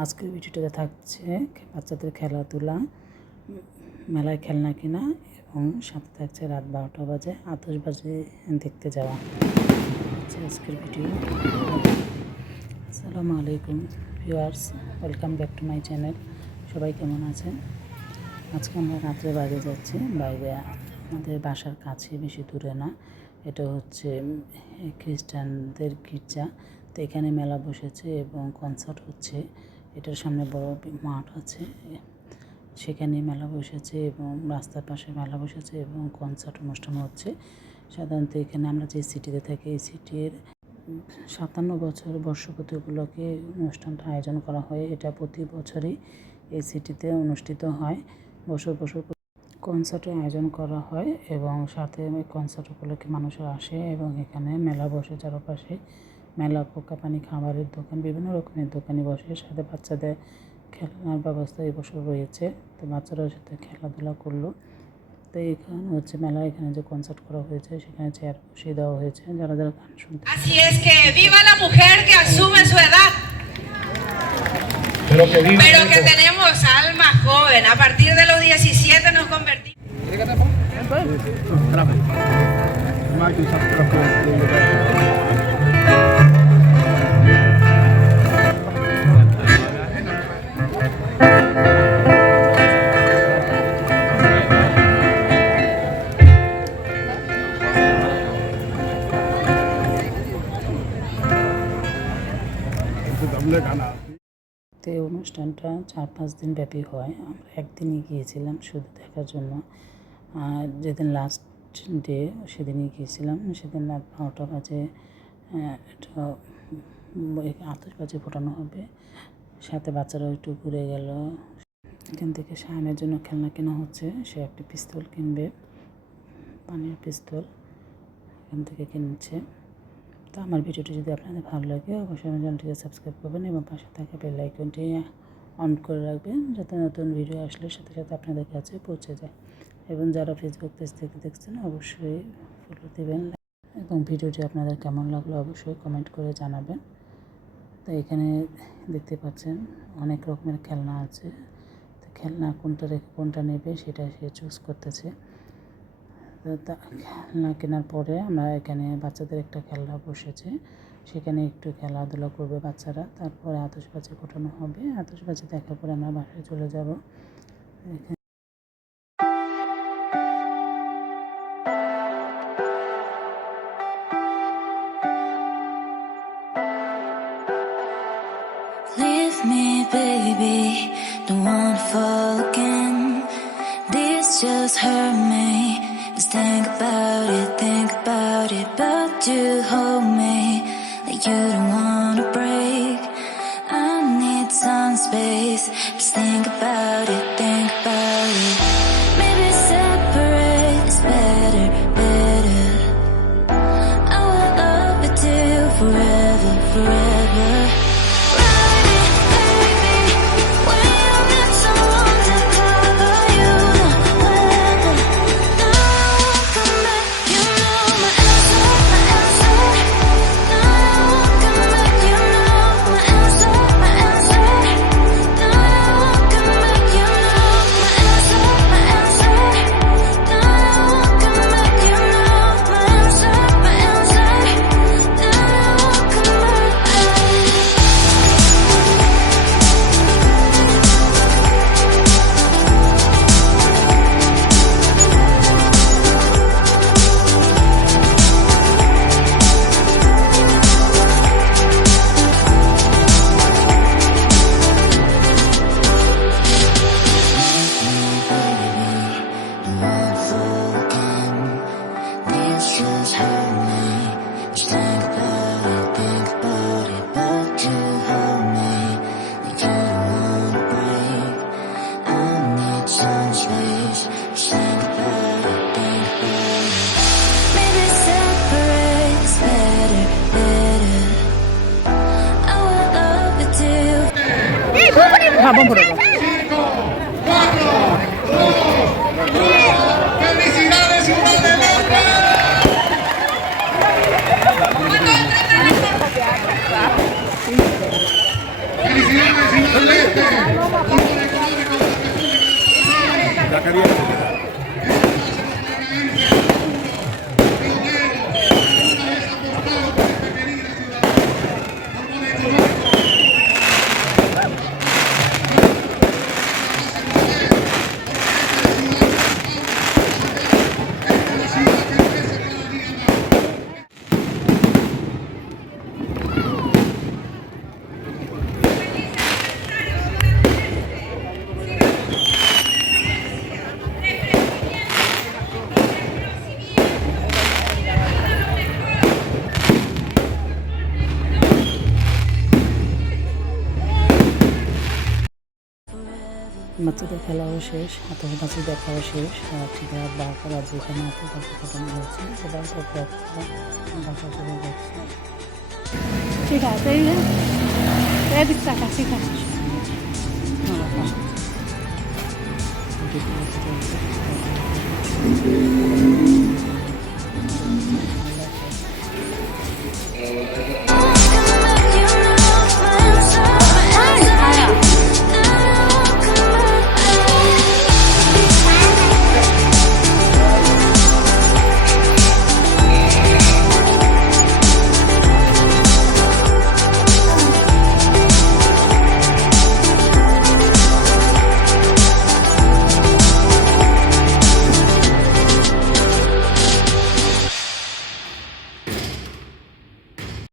আজকের ভিডিওটাতে থাকছে বাচ্চাদের খেলাধুলা, মেলায় খেলনা কিনা এবং সাথে থাকছে রাত বারোটা বাজে আতসবাজি দেখতে যাওয়া। হচ্ছে আজকের ভিডিও। আসসালামু আলাইকুম viewers, welcome back to my channel. সবাই কেমন আছেন? আজকে আমরা রাত্রে বাইরে যাচ্ছি, বাইরে আমাদের বাসার কাছে, বেশি দূরে না। এটা হচ্ছে খ্রিস্টানদের গির্জা। তো এখানে মেলা বসেছে এবং কনসার্ট হচ্ছে। এটার সামনে বড় মাঠ আছে। সেখানে মেলা বসেছে এবং রাস্তার পাশে মেলা বসেছে এবং কনসার্ট অনুষ্ঠান হচ্ছে। সাধারণত এখানে আমরা যে সিটিতে থাকি, এই সিটির সাতান্ন বছর বর্ষপতি উপলক্ষে অনুষ্ঠানটা আয়োজন করা হয়। এটা প্রতি বছরই এই সিটিতে অনুষ্ঠিত হয়। বছর বছর কনসার্টের আয়োজন করা হয় এবং সাথে কনসার্ট উপলক্ষে মানুষের আসে এবং এখানে মেলা বসে চারপাশে মেলা পোকা পানি খাবারের দোকান বিভিন্ন রকমের দোকানে বসে সাথে বাচ্চাদের খেলনার ব্যবস্থা এই বছর রয়েছে। তো বাচ্চারাও সাথে খেলাধুলা করল। তো এখানে হচ্ছে মেলা এখানে যে কনসার্ট করা হয়েছে সেখানে চেয়ার বসিয়ে দেওয়া হয়েছে। যারা যারা গান শুনতে Así es que viva la mujer que asume su edad, Pero que pero tenemos alma joven. A partir de los 17 nos convertimos. তো এই অনুষ্ঠানটা চার পাঁচ দিন ব্যাপী হয়। আমরা একদিনই গিয়েছিলাম শুধু দেখার জন্য। আর যেদিন লাস্ট ডে সেদিনই গিয়েছিলাম। সেদিন রাত বারোটা বাজে আহ, এটা আতসবাজি ফোটানো হবে। সাথে বাচ্চারাও একটু ঘুরে গেল। এখান থেকে শাহানের জন্য খেলনা কেনা হচ্ছে। সে একটি পিস্তল কিনবে। পানির পিস্তল। এখান থেকে কিনছে। তো আমার ভিডিওটি যদি আপনাদের ভালো লাগে, অবশ্যই আমার চ্যানেলটিকে সাবস্ক্রাইব করবেন এবং পাশে থাকা বেল আইকনটি অন করে রাখবেন যাতে নতুন ভিডিও আসলে সাথে সাথে আপনাদের কাছে পৌঁছে যায়। এবং যারা ফেসবুক পেজ থেকে দেখছেন, অবশ্যই ফলো দেবেন এবং ভিডিওটি আপনাদের কেমন লাগল অবশ্যই কমেন্ট করে জানাবেন। তো এখানে দেখতে পাচ্ছেন অনেক রকমের খেলনা আছে। তো খেলনা কোনটা রেখে কোনটা নেবে সেটা সে চুজ করতেছে। খেলনা কেনার পরে আমরা এখানে বাচ্চাদের একটা খেলনা বসেছে সেখানে একটু খেলাধুলা করবে বাচ্চারা, তারপরে আতসবাজি ফোটানো হবে আতসবাজি দেখার পরে আমরা বাসায় চলে যাব এখানে. Don't wanna fall again. This just hurt me. Think about it, think about it. But you hold me like you don't wanna break. I need some space. Just me. Just think about it, think about it. But you me break. I need think about it, think about it. Maybe better, better. I love Maria. বাচ্চাদের খেলাও শেষ হাতের কাছে দেখাও শেষ ঠিক রাত বারোটা বাজে এখানে হাতের কাছে খতম হয়েছে সবাই সব বাসা চলে যাচ্ছে ঠিক আছে এদিক ঠিক আছে হ্যাঁ, Thank you.